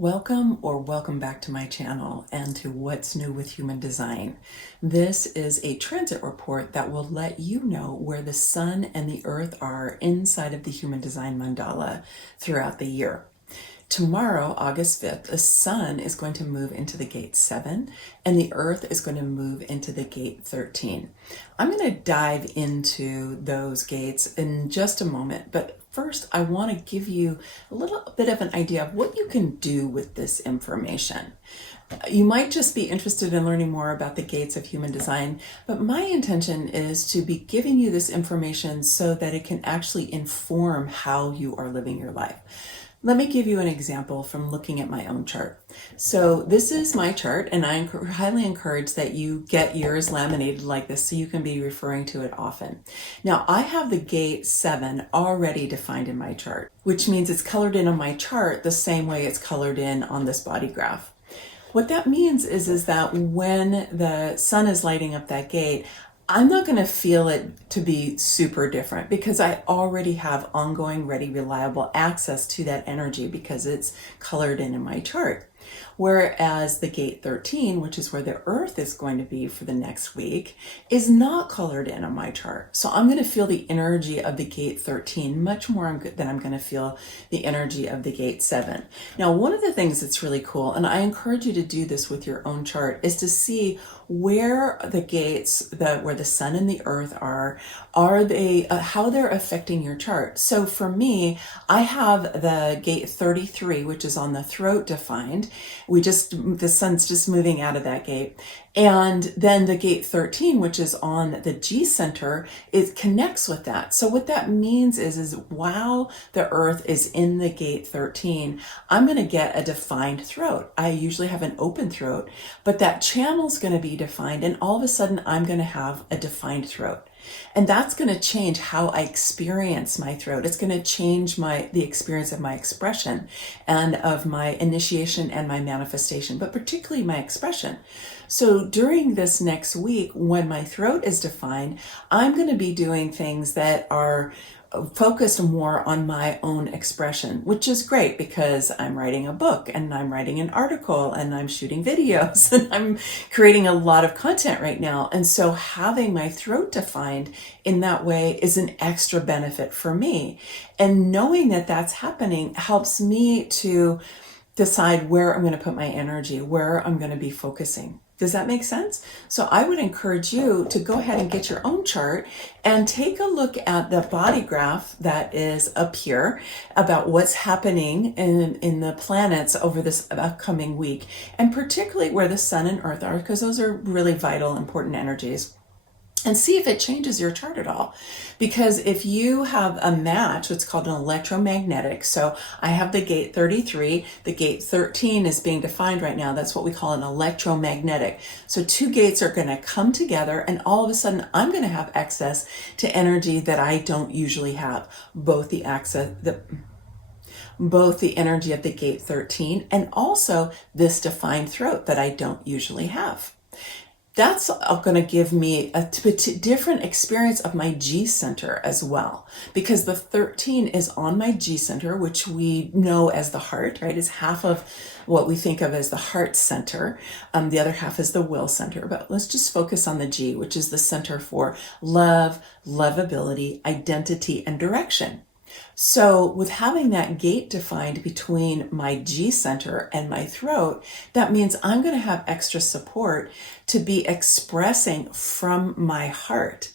Welcome back to my channel and to What's New with Human Design. This is a transit report that will let you know where the sun and the earth are inside of the human design mandala throughout the year. Tomorrow, August 5th, the sun is going to move into the gate 7 and the earth is going to move into the gate 13. I'm going to dive into those gates in just a moment, but first I want to give you a little bit of an idea of what you can do with this information. You might just be interested in learning more about the gates of human design, but my intention is to be giving you this information so that it can actually inform how you are living your life. Let me give you an example from looking at my own chart. So this is my chart, and I highly encourage that you get yours laminated like this so you can be referring to it often. Now, I have the gate 7 already defined in my chart, which means it's colored in on my chart the same way it's colored in on this body graph. What that means is that when the sun is lighting up that gate, I'm not going to feel it to be super different because I already have ongoing, ready, reliable access to that energy because it's colored in my chart. Whereas the gate 13, which is where the earth is going to be for the next week, is not colored in on my chart. So I'm going to feel the energy of the gate 13 much more than I'm going to feel the energy of the gate 7. Now, one of the things that's really cool, and I encourage you to do this with your own chart, is to see where the gates, where the sun and the earth are they, how they're affecting your chart. So for me, I have the gate 33, which is on the throat defined. The sun's just moving out of that gate. And then the gate 13, which is on the G center, it connects with that. So what that means is while the earth is in the gate 13, I'm going to get a defined throat. I usually have an open throat, but that channel's going to be defined, and all of a sudden I'm going to have a defined throat. And that's going to change how I experience my throat. It's going to change the experience of my expression and of my initiation and my manifestation, but particularly my expression. So during this next week, when my throat is defined, I'm going to be doing things that are focused more on my own expression, which is great because I'm writing a book and I'm writing an article and I'm shooting videos and I'm creating a lot of content right now. And so having my throat defined in that way is an extra benefit for me. And knowing that that's happening helps me to decide where I'm going to put my energy, where I'm going to be focusing. Does that make sense? So I would encourage you to go ahead and get your own chart and take a look at the body graph that is up here about what's happening in the planets over this upcoming week, and particularly where the sun and earth are, because those are really vital, important energies. And see if it changes your chart at all. Because if you have a match, it's called an electromagnetic. So I have the gate 33, the gate 13 is being defined right now. That's what we call an electromagnetic. So two gates are going to come together, and all of a sudden I'm going to have access to energy that I don't usually have. Both the energy of the gate 13 and also this defined throat that I don't usually have. That's going to give me a different experience of my G center as well, because the 13 is on my G center, which we know as the heart, right? Is half of what we think of as the heart center. The other half is the will center, but let's just focus on the G, which is the center for love, lovability, identity, and direction. So with having that gate defined between my G center and my throat, that means I'm going to have extra support to be expressing from my heart.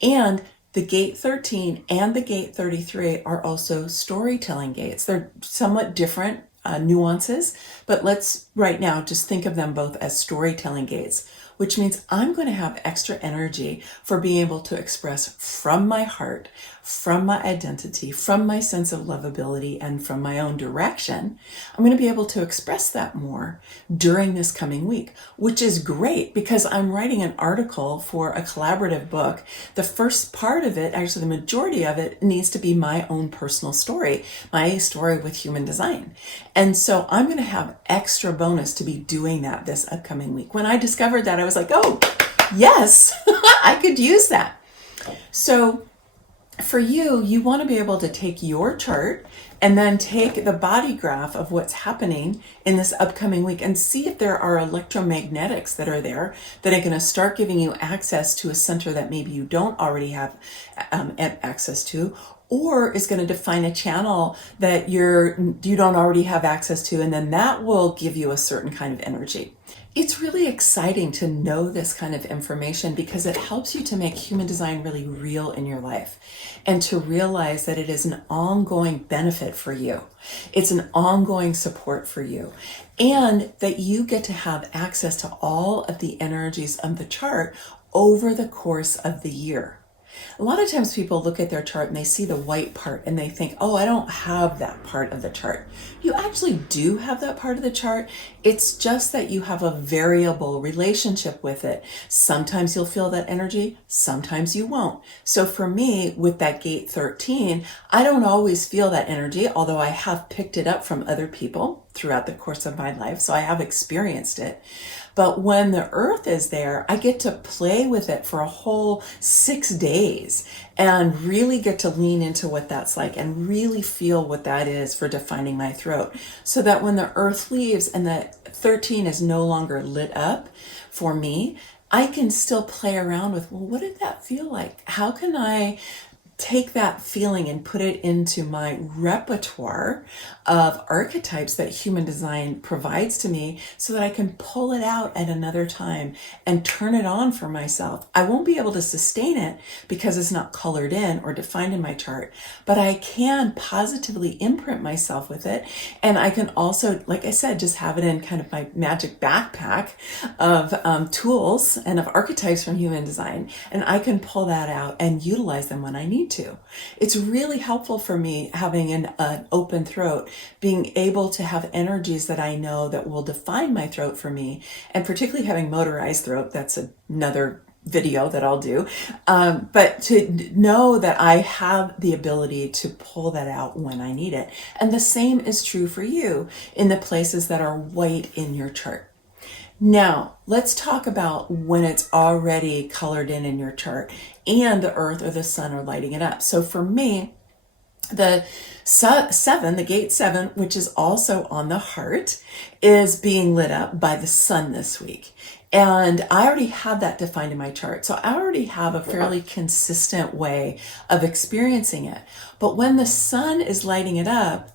And the gate 13 and the gate 33 are also storytelling gates. They're somewhat different nuances, but let's right now just think of them both as storytelling gates, which means I'm going to have extra energy for being able to express from my heart, from my identity, from my sense of lovability, and from my own direction. I'm going to be able to express that more during this coming week, which is great because I'm writing an article for a collaborative book. The first part of it, actually the majority of it, needs to be my own personal story, my story with human design. And so I'm going to have extra bonus to be doing that this upcoming week. When I discovered that, I was like, oh, yes, I could use that. So For you, you want to be able to take your chart and then take the body graph of what's happening in this upcoming week and see if there are electromagnetics that are there that are going to start giving you access to a center that maybe you don't already have access to, or is going to define a channel that you don't already have access to, and then that will give you a certain kind of energy. It's really exciting to know this kind of information because it helps you to make human design really real in your life and to realize that it is an ongoing benefit for you. It's an ongoing support for you, and that you get to have access to all of the energies of the chart over the course of the year. A lot of times people look at their chart and they see the white part and they think, oh, I don't have that part of the chart. You actually do have that part of the chart. It's just that you have a variable relationship with it. Sometimes you'll feel that energy, sometimes you won't. So for me, with that gate 13, I don't always feel that energy, although I have picked it up from other people throughout the course of my life. So I have experienced it. But when the earth is there, I get to play with it for a whole 6 days and really get to lean into what that's like and really feel what that is for defining my throat. So that when the earth leaves and the 13 is no longer lit up for me, I can still play around with, well, what did that feel like? How can I take that feeling and put it into my repertoire of archetypes that human design provides to me so that I can pull it out at another time and turn it on for myself. I won't be able to sustain it because it's not colored in or defined in my chart, but I can positively imprint myself with it. And I can also, like I said, just have it in kind of my magic backpack of tools and of archetypes from human design. And I can pull that out and utilize them when I need to. It's really helpful for me having an open throat, being able to have energies that I know that will define my throat for me, and particularly having motorized throat. That's another video that I'll do. But to know that I have the ability to pull that out when I need it. And the same is true for you in the places that are white in your chart. Now, let's talk about when it's already colored in your chart and the earth or the sun are lighting it up. So for me, the 7, the gate 7, which is also on the heart, is being lit up by the sun this week. And I already have that defined in my chart. So I already have a fairly consistent way of experiencing it. But when the sun is lighting it up,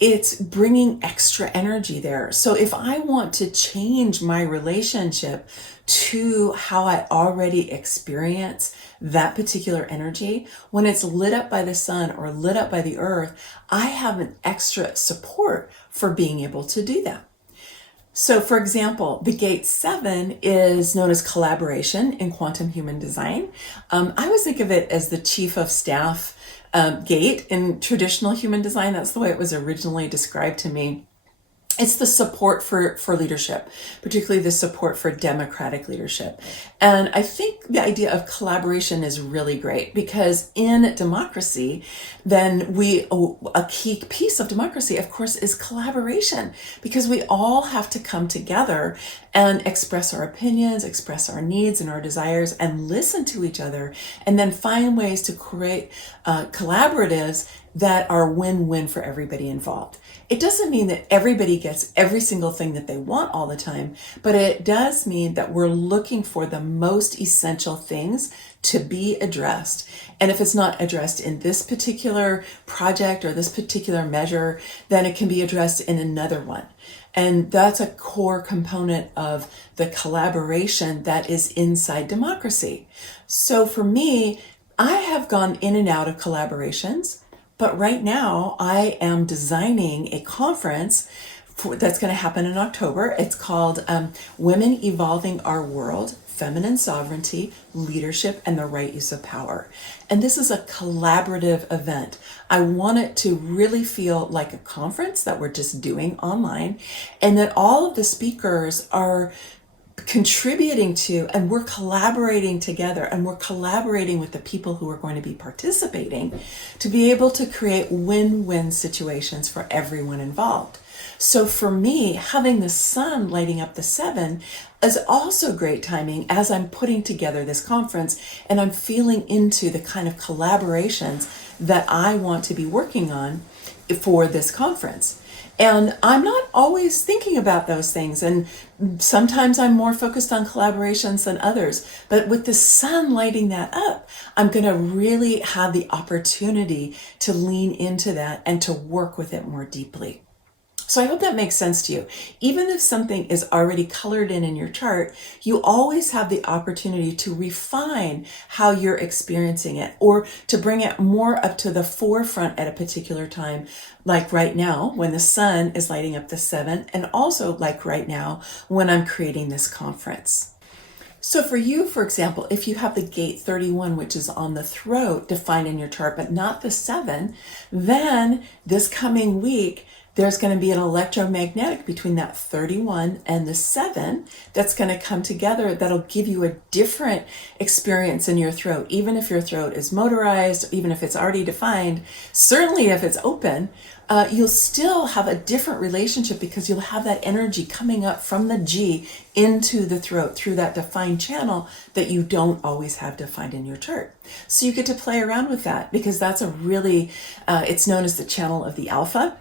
it's bringing extra energy there. So if I want to change my relationship to how I already experience that particular energy, when it's lit up by the sun or lit up by the earth, I have an extra support for being able to do that. So for example, the gate 7 is known as collaboration in quantum human design. I always think of it as the chief of staff gate in traditional human design. That's the way it was originally described to me. It's the support for leadership, particularly the support for democratic leadership. And I think the idea of collaboration is really great because in democracy, then a key piece of democracy, of course, is collaboration, because we all have to come together and express our opinions, express our needs and our desires, and listen to each other, and then find ways to create collaboratives that are win-win for everybody involved. It doesn't mean that everybody gets every single thing that they want all the time, but it does mean that we're looking for the most essential things to be addressed. And if it's not addressed in this particular project or this particular measure, then it can be addressed in another one. And that's a core component of the collaboration that is inside democracy. So for me, I have gone in and out of collaborations. But right now, I am designing a conference that's going to happen in October. It's called Women Evolving Our World, Feminine Sovereignty, Leadership, and the Right Use of Power. And this is a collaborative event. I want it to really feel like a conference that we're just doing online, and that all of the speakers are contributing to, and we're collaborating together, and we're collaborating with the people who are going to be participating to be able to create win-win situations for everyone involved. So for me, having the sun lighting up the 7 is also great timing as I'm putting together this conference and I'm feeling into the kind of collaborations that I want to be working on for this conference. And I'm not always thinking about those things. And sometimes I'm more focused on collaborations than others. But with the sun lighting that up, I'm going to really have the opportunity to lean into that and to work with it more deeply. So I hope that makes sense to you. Even if something is already colored in your chart, you always have the opportunity to refine how you're experiencing it or to bring it more up to the forefront at a particular time, like right now when the sun is lighting up the 7, and also like right now when I'm creating this conference. So for you, for example, if you have the gate 31, which is on the throat defined in your chart, but not the 7, then this coming week, there's going to be an electromagnetic between that 31 and the 7 that's going to come together that'll give you a different experience in your throat. Even if your throat is motorized, even if it's already defined, certainly if it's open, you'll still have a different relationship because you'll have that energy coming up from the G into the throat through that defined channel that you don't always have defined in your chart. So you get to play around with that because that's a really, it's known as the channel of the alpha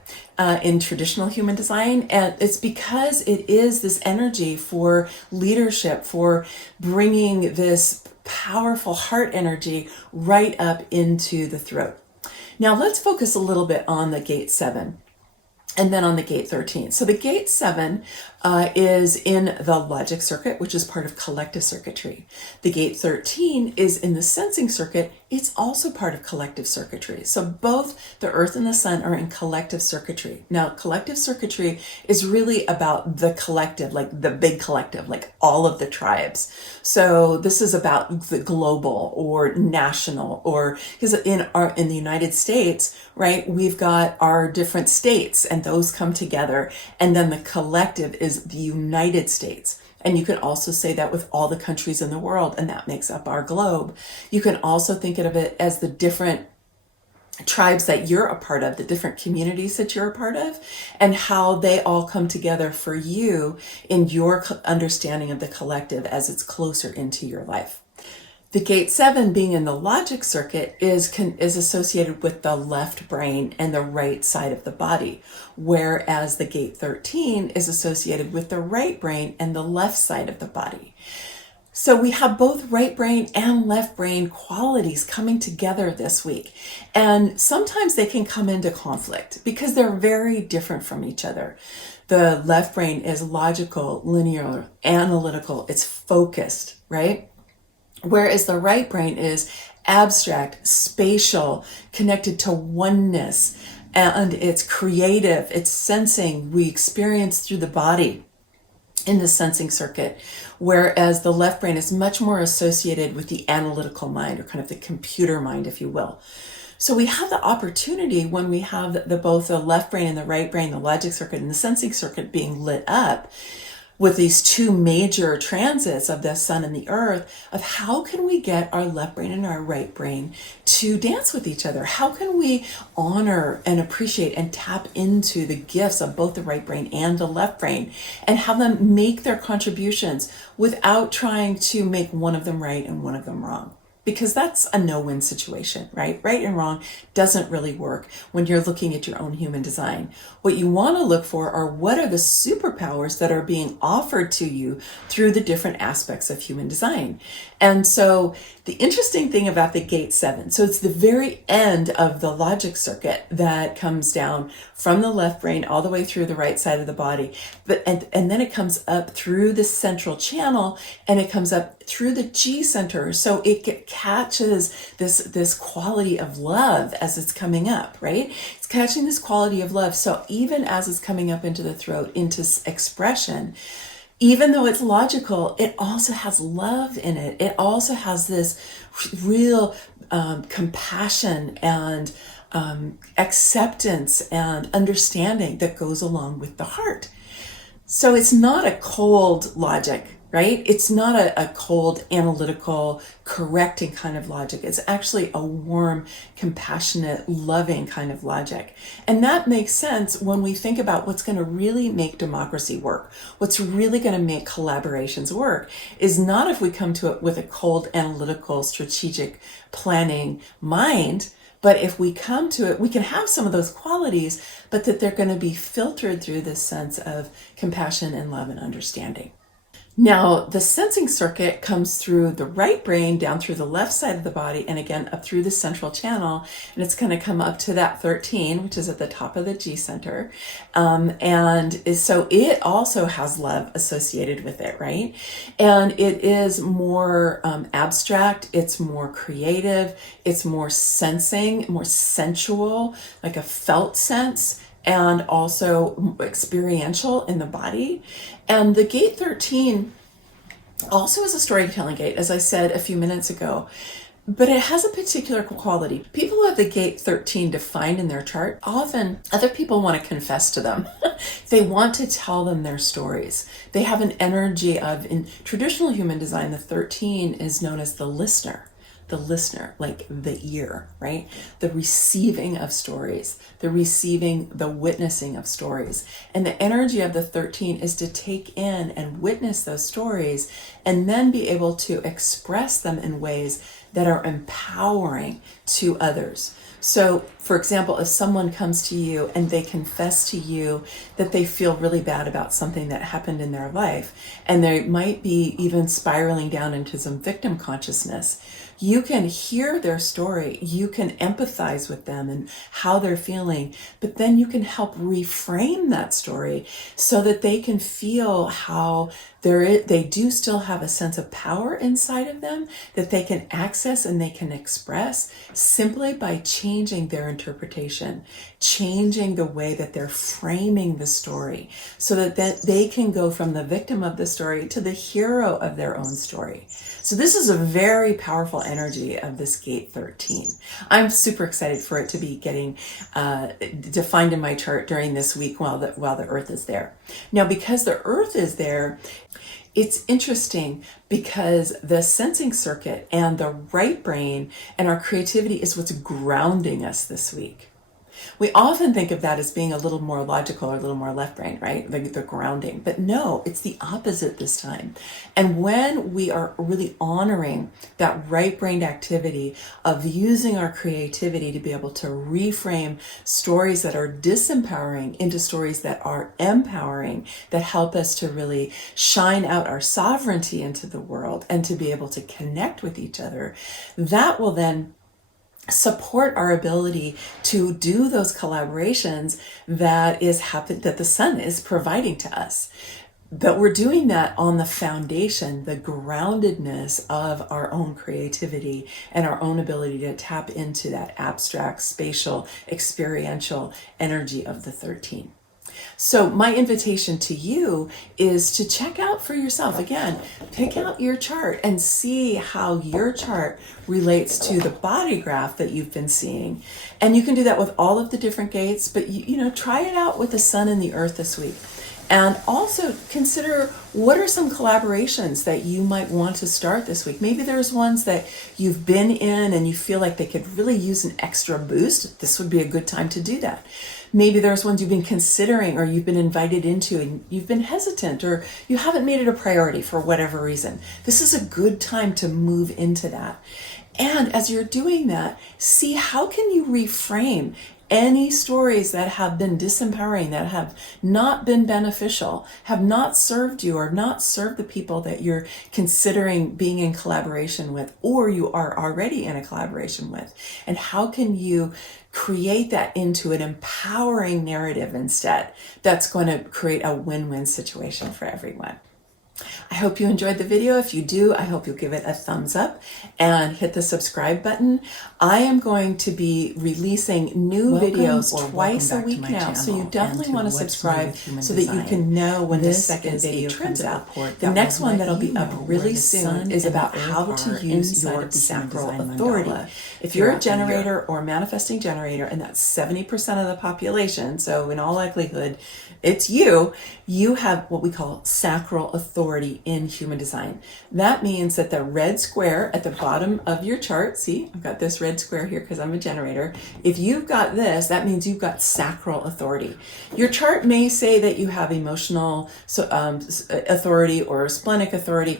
in traditional human design. And it's because it is this energy for leadership, for bringing this powerful heart energy right up into the throat. Now let's focus a little bit on the gate 7 and then on the gate 13. So the gate 7 is in the logic circuit, which is part of collective circuitry. The gate 13 is in the sensing circuit. It's also part of collective circuitry. So both the earth and the sun are in collective circuitry. Now, collective circuitry is really about the collective, like the big collective, like all of the tribes. So this is about the global or national, or because in the United States, right, we've got our different states and those come together. And then the collective is the United States. And you can also say that with all the countries in the world, and that makes up our globe. You can also think of it as the different tribes that you're a part of, the different communities that you're a part of, and how they all come together for you in your understanding of the collective as it's closer into your life. The gate 7 being in the logic circuit is associated with the left brain and the right side of the body, whereas the gate 13 is associated with the right brain and the left side of the body. So we have both right brain and left brain qualities coming together this week. And sometimes they can come into conflict because they're very different from each other. The left brain is logical, linear, analytical, it's focused, right? Whereas the right brain is abstract, spatial, connected to oneness, and it's creative, it's sensing. We experience through the body in the sensing circuit, whereas the left brain is much more associated with the analytical mind, or kind of the computer mind, if you will. So we have the opportunity when we have both the left brain and the right brain, the logic circuit and the sensing circuit being lit up, with these two major transits of the sun and the earth, of how can we get our left brain and our right brain to dance with each other? How can we honor and appreciate and tap into the gifts of both the right brain and the left brain and have them make their contributions without trying to make one of them right and one of them wrong? Because that's a no-win situation, right? Right and wrong doesn't really work when you're looking at your own human design. What you want to look for are what are the superpowers that are being offered to you through the different aspects of human design. And so the interesting thing about the gate 7, so it's the very end of the logic circuit that comes down from the left brain all the way through the right side of the body. And then it comes up through the central channel and it comes up through the G center. So it catches this quality of love as it's coming up, right? It's catching this quality of love. So even as it's coming up into the throat, into expression, even though it's logical, it also has love in it. It also has this real compassion and acceptance and understanding that goes along with the heart. So it's not a cold logic, right? It's not a cold, analytical, correcting kind of logic. It's actually a warm, compassionate, loving kind of logic. And that makes sense when we think about what's going to really make democracy work. What's really going to make collaborations work is not if we come to it with a cold, analytical, strategic, planning mind, but if we come to it, we can have some of those qualities, but that they're going to be filtered through this sense of compassion and love and understanding. Now, the sensing circuit comes through the right brain, down through the left side of the body, and again, up through the central channel. And it's going to come up to that 13, which is at the top of the G center. So it also has love associated with it, right? And it is more abstract, it's more creative, it's more sensing, more sensual, like a felt sense, and also experiential in the body. And the gate 13 also is a storytelling gate, as I said a few minutes ago, but it has a particular quality. People who have the gate 13 defined in their chart, often other people want to confess to them. They want to tell them their stories. They have an energy of, in traditional human design, the 13 is known as the listener. The listener, like the ear, right? The receiving of stories, the receiving, the witnessing of stories. And the energy of the 13 is to take in and witness those stories and then be able to express them in ways that are empowering to others. So, for example, if someone comes to you and they confess to you that they feel really bad about something that happened in their life, and they might be even spiraling down into some victim consciousness, you can hear their story, you can empathize with them and how they're feeling, but then you can help reframe that story so that they can feel how they do still have a sense of power inside of them that they can access and they can express simply by changing their interpretation, changing the way that they're framing the story so that they can go from the victim of the story to the hero of their own story. So this is a very powerful energy of this gate 13. I'm super excited for it to be getting defined in my chart during this week while the Earth is there. Now, because the Earth is there, it's interesting because the sensing circuit and the right brain and our creativity is what's grounding us this week. We often think of that as being a little more logical or a little more left brain, right? Like the grounding. But no, it's the opposite this time. And when we are really honoring that right brain activity of using our creativity to be able to reframe stories that are disempowering into stories that are empowering, that help us to really shine out our sovereignty into the world and to be able to connect with each other, that will then support our ability to do those collaborations that the sun is providing to us. But we're doing that on the foundation, the groundedness of our own creativity and our own ability to tap into that abstract, spatial, experiential energy of the 13. So my invitation to you is to check out for yourself. Again, pick out your chart and see how your chart relates to the body graph that you've been seeing. And you can do that with all of the different gates, but try it out with the sun and the earth this week. And also consider what are some collaborations that you might want to start this week. Maybe there's ones that you've been in and you feel like they could really use an extra boost. This would be a good time to do that. Maybe there's ones you've been considering or you've been invited into and you've been hesitant or you haven't made it a priority for whatever reason. This is a good time to move into that. And as you're doing that, see how can you reframe any stories that have been disempowering, that have not been beneficial, have not served you or not served the people that you're considering being in collaboration with or you are already in a collaboration with. And how can you create that into an empowering narrative instead that's going to create a win-win situation for everyone. I hope you enjoyed the video. If you do, I hope you'll give it a thumbs up and hit the subscribe button. I am going to be releasing new videos twice a week now, so you definitely want to subscribe so that you can know when the second video comes out. The next one that'll be up really soon is about how to use your Sacral Authority. If you're a generator or manifesting generator, and that's 70% of the population, so in all likelihood, it's you have what we call Sacral Authority. authority in human design. That means that the red square at the bottom of your chart, see, I've got this red square here because I'm a generator. If you've got this, that means you've got sacral authority. Your chart may say that you have emotional authority or splenic authority.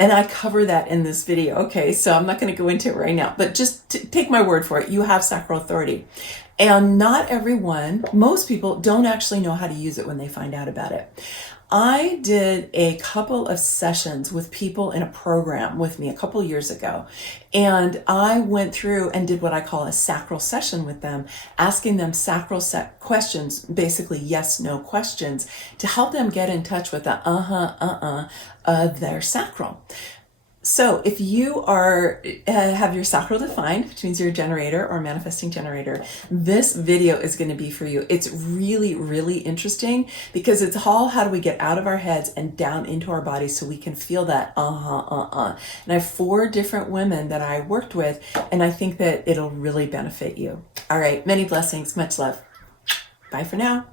And I cover that in this video, okay? So I'm not going to go into it right now, but just take my word for it. You have sacral authority. And not everyone, most people don't actually know how to use it when they find out about it. I did a couple of sessions with people in a program with me a couple years ago, and I went through and did what I call a sacral session with them, asking them sacral questions, basically yes/no questions, to help them get in touch with the of their sacral. So if you are have your sacral defined, which means you're a generator or manifesting generator, this video is going to be for you. It's really, really interesting because it's all how do we get out of our heads and down into our bodies so we can feel that And I have 4 different women that I worked with, and I think that it'll really benefit you. All right, many blessings, much love. Bye for now.